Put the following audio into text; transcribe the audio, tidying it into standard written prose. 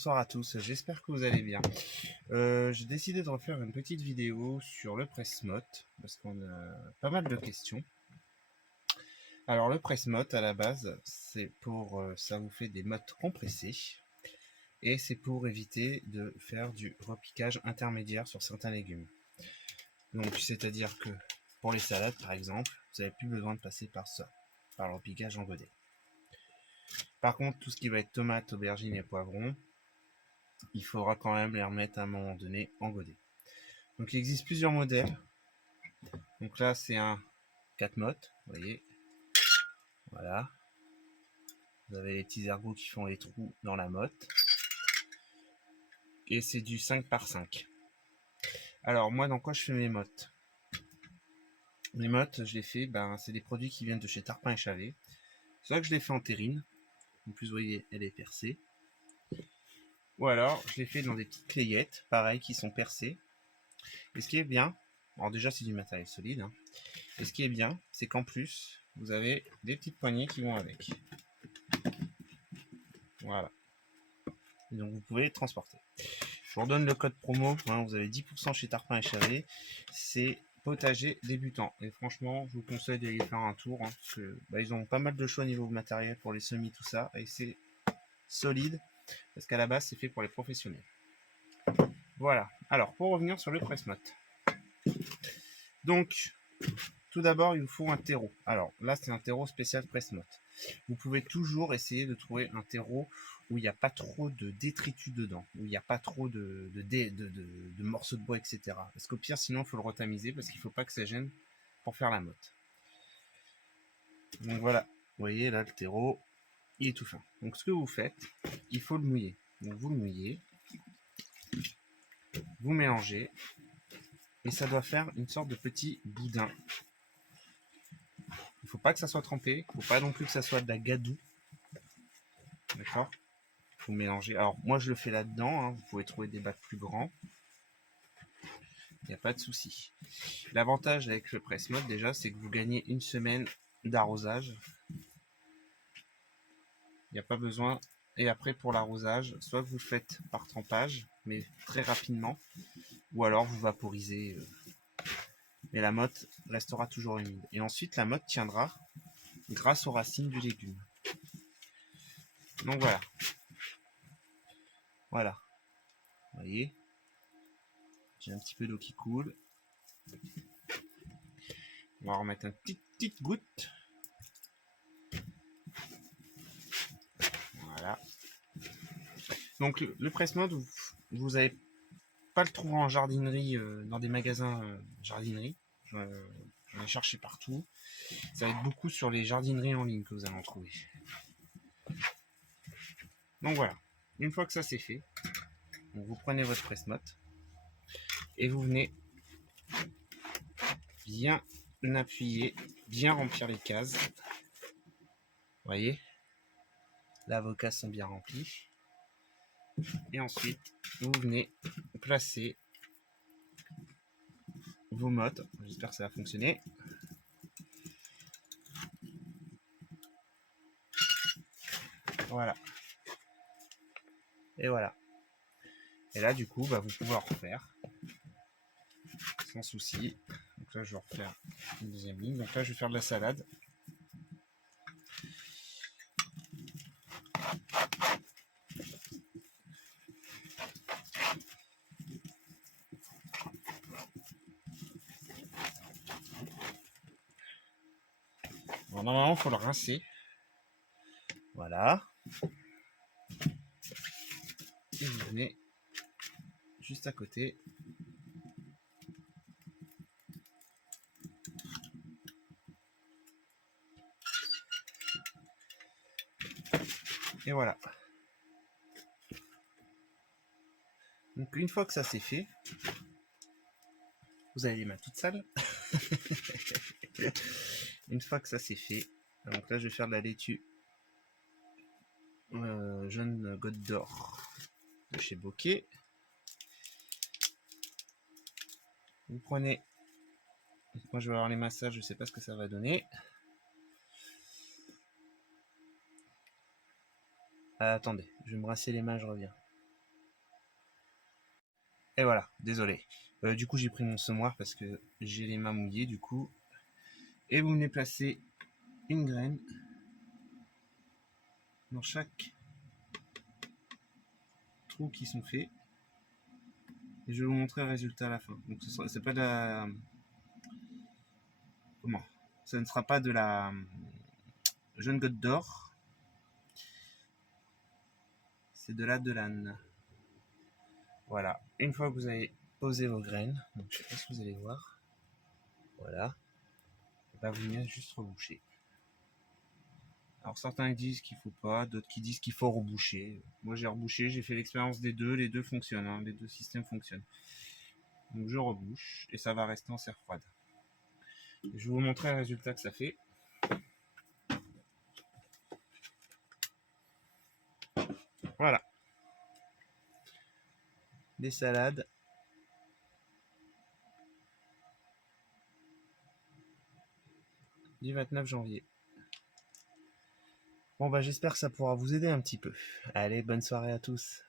bonsoir à tous, j'espère que vous allez bien. J'ai décidé de refaire une petite vidéo sur le press-mode, parce qu'on a pas mal de questions. Alors le press-mode à la base, c'est pour, ça vous fait des mottes compressées, et c'est pour éviter de faire du repiquage intermédiaire sur certains légumes. Donc c'est-à-dire que pour les salades par exemple, vous n'avez plus besoin de passer par ça, par le repiquage en godet. Par contre, tout ce qui va être tomates, aubergines et poivrons, il faudra quand même les remettre à un moment donné en godet. Donc il existe plusieurs modèles. Donc là c'est un 4 mottes, vous voyez. Voilà. Vous avez les petits ergots qui font les trous dans la motte. Et c'est du 5 par 5. Alors moi dans quoi je fais mes mottes? Mes mottes je les fais, c'est des produits qui viennent de chez Tarpin et Chalet. Soit que je les fais en terrine. En plus vous voyez elle est percée. Ou alors je les fais dans des petites clayettes, pareil, qui sont percées. Et ce qui est bien, alors déjà c'est du matériel solide, hein. Et ce qui est bien, c'est qu'en plus, vous avez des petites poignées qui vont avec. Voilà. Et donc vous pouvez les transporter. Je vous redonne le code promo, hein, vous avez 10% chez Tarpin et Chalet. C'est potager débutant. Et franchement, je vous conseille d'aller faire un tour, hein, parce que ils ont pas mal de choix au niveau matériel pour les semis, tout ça. Et c'est solide, parce qu'à la base, c'est fait pour les professionnels. Voilà. Alors, pour revenir sur le press-mode. Donc, tout d'abord, il vous faut un terreau. Alors là, c'est un terreau spécial press-mode. Vous pouvez toujours essayer de trouver un terreau où il n'y a pas trop de détritus dedans, où il n'y a pas trop de morceaux de bois, etc. Parce qu'au pire, sinon, il faut le retamiser parce qu'il ne faut pas que ça gêne pour faire la motte. Donc voilà, vous voyez là le terreau, il est tout fin. Donc ce que vous faites, il faut le mouiller. Donc vous le mouillez, vous mélangez, et ça doit faire une sorte de petit boudin. Il ne faut pas que ça soit trempé, il ne faut pas non plus que ça soit de la gadoue. D'accord? Il faut mélanger. Alors moi je le fais là-dedans, hein. Vous pouvez trouver des bacs plus grands. Il n'y a pas de souci. L'avantage avec le press-mode déjà, c'est que vous gagnez une semaine d'arrosage. Il n'y a pas besoin. Et après pour l'arrosage, soit vous le faites par trempage, mais très rapidement, ou alors vous vaporisez. Mais la motte restera toujours humide. Et ensuite la motte tiendra grâce aux racines du légume. Donc voilà. Voilà. Vous voyez, j'ai un petit peu d'eau qui coule. On va remettre une petite goutte. Voilà. Donc le press-mode, vous n'allez pas le trouver en jardinerie, dans des magasins jardinerie. J'en ai cherché partout. Ça va être beaucoup sur les jardineries en ligne que vous allez en trouver. Donc voilà. Une fois que ça c'est fait, donc vous prenez votre press-mode et vous venez bien appuyer, bien remplir les cases. Vous voyez, là vos cases sont bien remplies. Et ensuite, vous venez placer vos mottes. J'espère que ça va fonctionner. Voilà. Et voilà. Et là, du coup, vous pouvez en refaire sans souci. Donc là, je vais refaire une deuxième ligne. Donc là, je vais faire de la salade. Alors, normalement, il faut le rincer. Voilà. Et vous venez juste à côté. Et voilà. Donc une fois que ça c'est fait, vous avez les mains toutes sales. Une fois que ça c'est fait, donc là je vais faire de la laitue jaune Goutte d'Or de chez Bokeh. Vous prenez, moi je vais avoir les massages, je sais pas ce que ça va donner. Attendez, je vais me rincer les mains, je reviens. Et voilà, désolé. Du coup, j'ai pris mon semoir parce que j'ai les mains mouillées du coup. Et vous venez placer une graine dans chaque trou qui sont faits. Et je vais vous montrer le résultat à la fin. Donc c'est pas de la... Comment? Ça ne sera pas de la jeune goutte d'or. C'est de la l'âne. Voilà. Une fois que vous avez posé vos graines, donc je sais pas si vous allez voir. Voilà. Bah, vous venez juste reboucher. Alors certains disent qu'il faut pas, d'autres qui disent qu'il faut reboucher. Moi j'ai rebouché, j'ai fait l'expérience des deux, les deux fonctionnent, hein, les deux systèmes fonctionnent. Donc je rebouche et ça va rester en serre froide. Et je vais vous montrer le résultat que ça fait. Voilà. Des salades. Du 29 janvier. Bon bah j'espère que ça pourra vous aider un petit peu. Allez, bonne soirée à tous.